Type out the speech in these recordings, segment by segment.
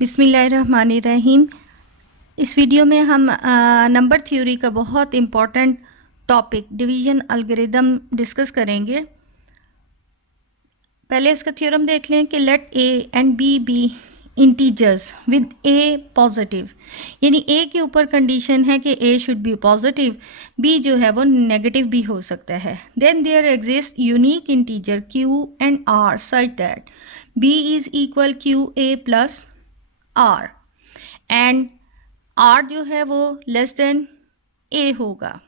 बिस्मिल्लाहिर्रहमानिर्रहीम। इस वीडियो में हम नंबर थ्योरी का बहुत important topic division algorithm discuss करेंगे। पहले इसका थ्योरम देख लें कि let A and B integers with A positive, यानी ए के ऊपर कंडीशन है कि A should be positive, B जो है वो नेगेटिव भी हो सकता है। Then there exist unique integer Q and R such that B is equal Q A plus R and R जो है वो लेस देन ए होगा।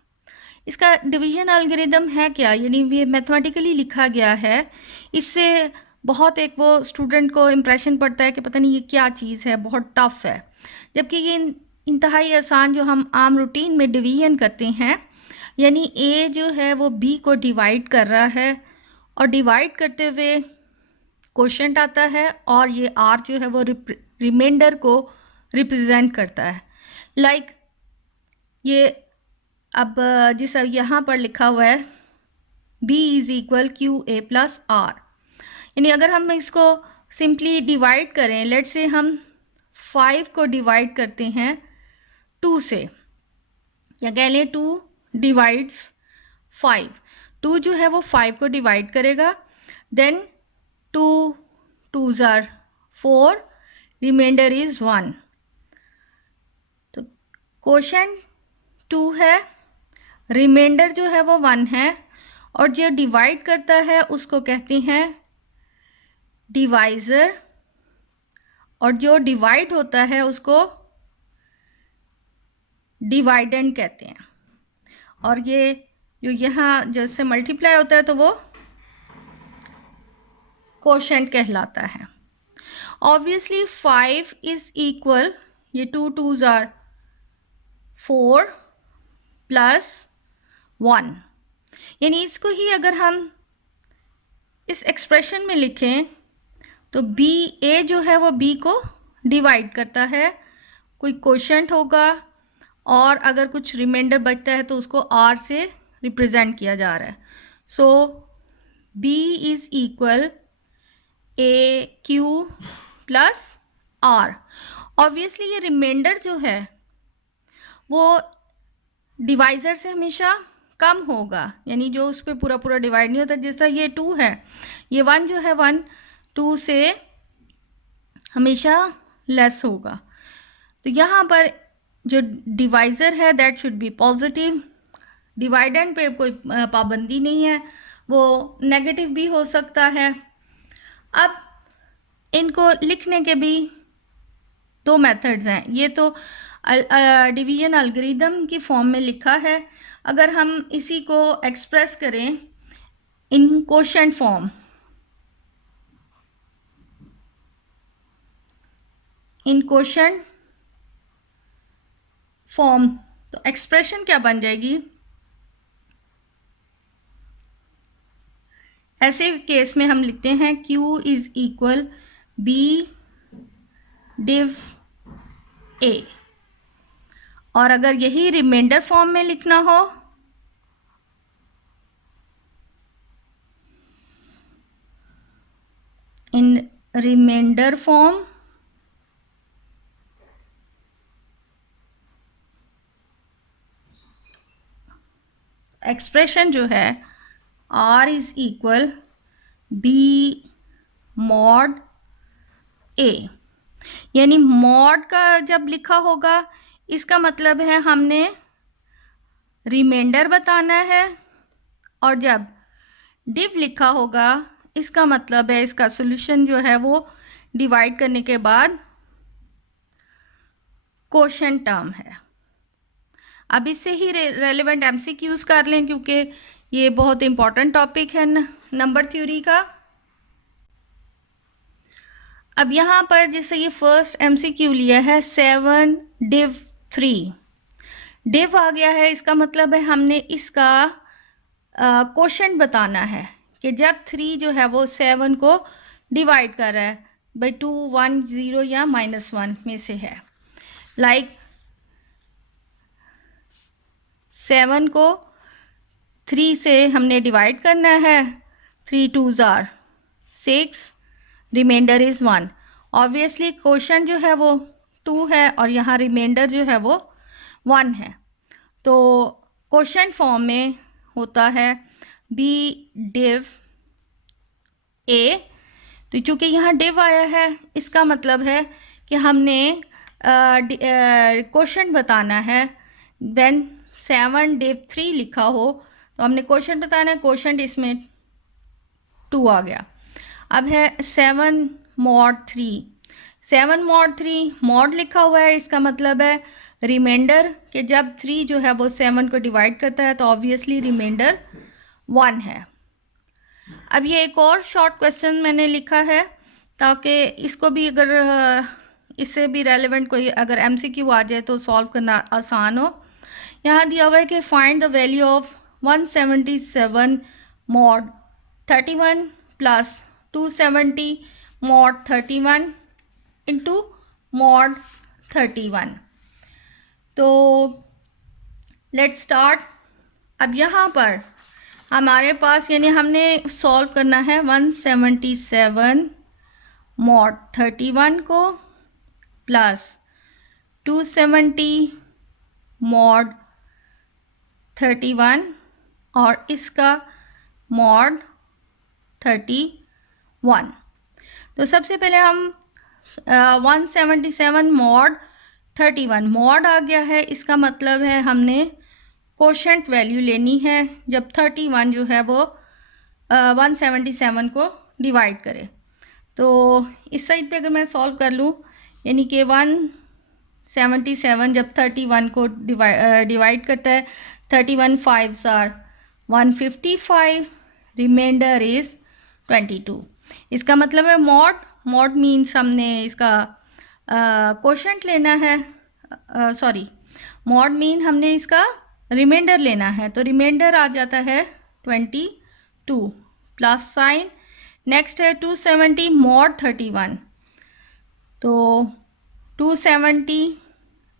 इसका डिवीजन एल्गोरिदम है क्या, यानी ये मैथमेटिकली लिखा गया है। इससे बहुत एक वो स्टूडेंट को इम्प्रेशन पड़ता है कि पता नहीं ये क्या चीज़ है, बहुत टफ है, जबकि ये इंतहाई आसान जो हम आम रूटीन में डिवीजन करते हैं, यानी ए जो है वो बी को डिवाइड कर रहा है और डिवाइड करते हुए कोशेंट आता है और ये आर जो है वो रिमाइंडर को रिप्रेजेंट करता है। लाइक ये अब जिस यहाँ पर लिखा हुआ है b is equal Q A plus R, यानी अगर हम इसको सिंपली डिवाइड करें, लेट से हम 5 को डिवाइड करते हैं 2 से, या कह लें 2 डिवाइड्स 5, 2 जो है वो 5 को डिवाइड करेगा, then 2 2s are 4, reminder is 1। तो कोशेंट 2 है, रिमाइंडर जो है वो 1 है, और जो डिवाइड करता है उसको कहते हैं डिवाइज़र, और जो डिवाइड होता है उसको डिवाइडेंड कहते हैं। और ये जो यहाँ जैसे मल्टीप्लाई होता है तो वो कोशेंट कहलाता है। ऑब्वियसली 5 इज़ इक्वल, ये 2 2s are 4 प्लस 1, यानी इसको ही अगर हम इस एक्सप्रेशन में लिखें तो बी ए जो है वो बी को डिवाइड करता है, कोई कोशेंट होगा, और अगर कुछ रिमाइंडर बचता है तो उसको आर से रिप्रेजेंट किया जा रहा है। So B is equal A Q plus R. Obviously ये रिमाइंडर जो है वो डिवाइज़र से हमेशा कम होगा, यानी जो उस पर पूरा पूरा डिवाइड नहीं होता। जैसा ये 2 है, ये 1 जो है 1 2 से हमेशा लेस होगा। तो यहाँ पर जो डिवाइज़र है that should be positive, dividend पे कोई पाबंदी नहीं है, वो नेगेटिव भी हो सकता है। अब इनको लिखने के भी 2 मेथड्स हैं। ये तो डिवीजन अलगोरिदम की फॉर्म में लिखा है। अगर हम इसी को एक्सप्रेस करें इन कोशेंट फॉर्म, तो एक्सप्रेशन क्या बन जाएगी? ऐसे केस में हम लिखते हैं Q is equal B div A, और अगर यही रिमाइंडर फॉर्म में लिखना हो इन रिमाइंडर फॉर्म, एक्सप्रेशन जो है R is equal B mod A, यानी मॉड का जब लिखा होगा इसका मतलब है हमने रिमाइंडर बताना है, और जब डिव लिखा होगा इसका मतलब है इसका सॉल्यूशन जो है वो डिवाइड करने के बाद कोशेंट टर्म है। अब इससे ही रेलेवेंट एमसीक्यूज कर लें, क्योंकि ये बहुत इंपॉर्टेंट टॉपिक है नंबर थ्योरी का। अब यहाँ पर जैसे ये फर्स्ट एमसीक्यू लिया है 7 डिव 3, डिव आ गया है, इसका मतलब है हमने इसका कोशेंट बताना है कि जब 3 जो है वो 7 को डिवाइड कर रहा है बाई 2 1 0 या -1 में से है। लाइक 7 को 3 से हमने डिवाइड करना है, 3 2s are 6, remainder is 1, obviously question जो है वो 2 है और यहाँ रिमाइंडर जो है वो 1 है। तो क्वेश्चन फॉर्म में होता है बी डिव ए। तो चूँकि यहाँ डिव आया है इसका मतलब है कि हमने क्वेश्चन बताना है। व्हेन 7 डिव 3 लिखा हो तो हमने क्वेश्चन बताना है, क्वेश्चन इसमें 2 आ गया। अब है 7 mod 3, 7 mod 3 मॉड लिखा हुआ है, इसका मतलब है रिमाइंडर कि जब 3 जो है वो 7 को डिवाइड करता है तो ऑब्वियसली रिमाइंडर 1 है। अब ये एक और शॉर्ट क्वेश्चन मैंने लिखा है ताकि इसको भी अगर इससे भी रेलेवेंट कोई अगर MCQ आ जाए तो सॉल्व करना आसान हो। यहाँ दिया हुआ है कि find the value of 177 mod 31 plus 270 mod 31 into mod 31। तो लेट्स स्टार्ट। अब यहाँ पर हमारे पास यानी हमने सॉल्व करना है 177 mod 31 को प्लस 270 mod 31 और इसका mod 31। तो सबसे पहले हम 177 mod 31 मॉड आ गया है, इसका मतलब है हमने कोशेंट वैल्यू लेनी है जब 31 जो है वो 177 को डिवाइड करे। तो इस साइड पे अगर मैं सॉल्व कर लूँ यानी कि 177 जब 31 को डिवाइड करता है 31 5s are 155, रिमाइंडर इज़ 22। इसका मतलब है मॉड मीन्स हमने इसका कोशेंट लेना है, सॉरी मॉड मीन हमने इसका रिमाइंडर लेना है। तो रिमाइंडर आ जाता है 22 प्लस साइन। नेक्स्ट है 270 mod 31। तो 270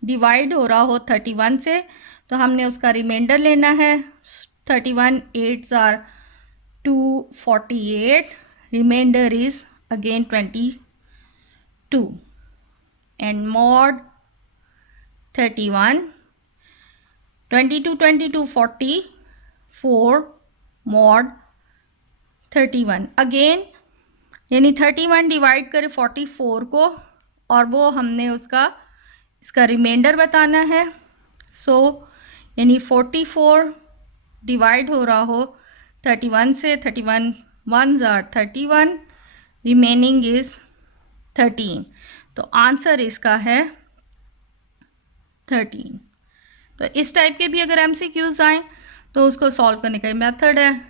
डिवाइड हो रहा हो 31 से तो हमने उसका रिमाइंडर लेना है। 31 8s are 248, remainder is again 22 and mod 31 22 22 44 mod 31 अगेन यानी 31 डिवाइड करे 44 को और वो हमने इसका रिमाइंडर बताना है। सो यानी 44 डिवाइड हो रहा हो 31 से, 31 1s are 31, रिमेनिंग इज 13। तो आंसर इसका है 13। तो इस टाइप के भी अगर MCQs आए तो उसको सॉल्व करने का मेथड है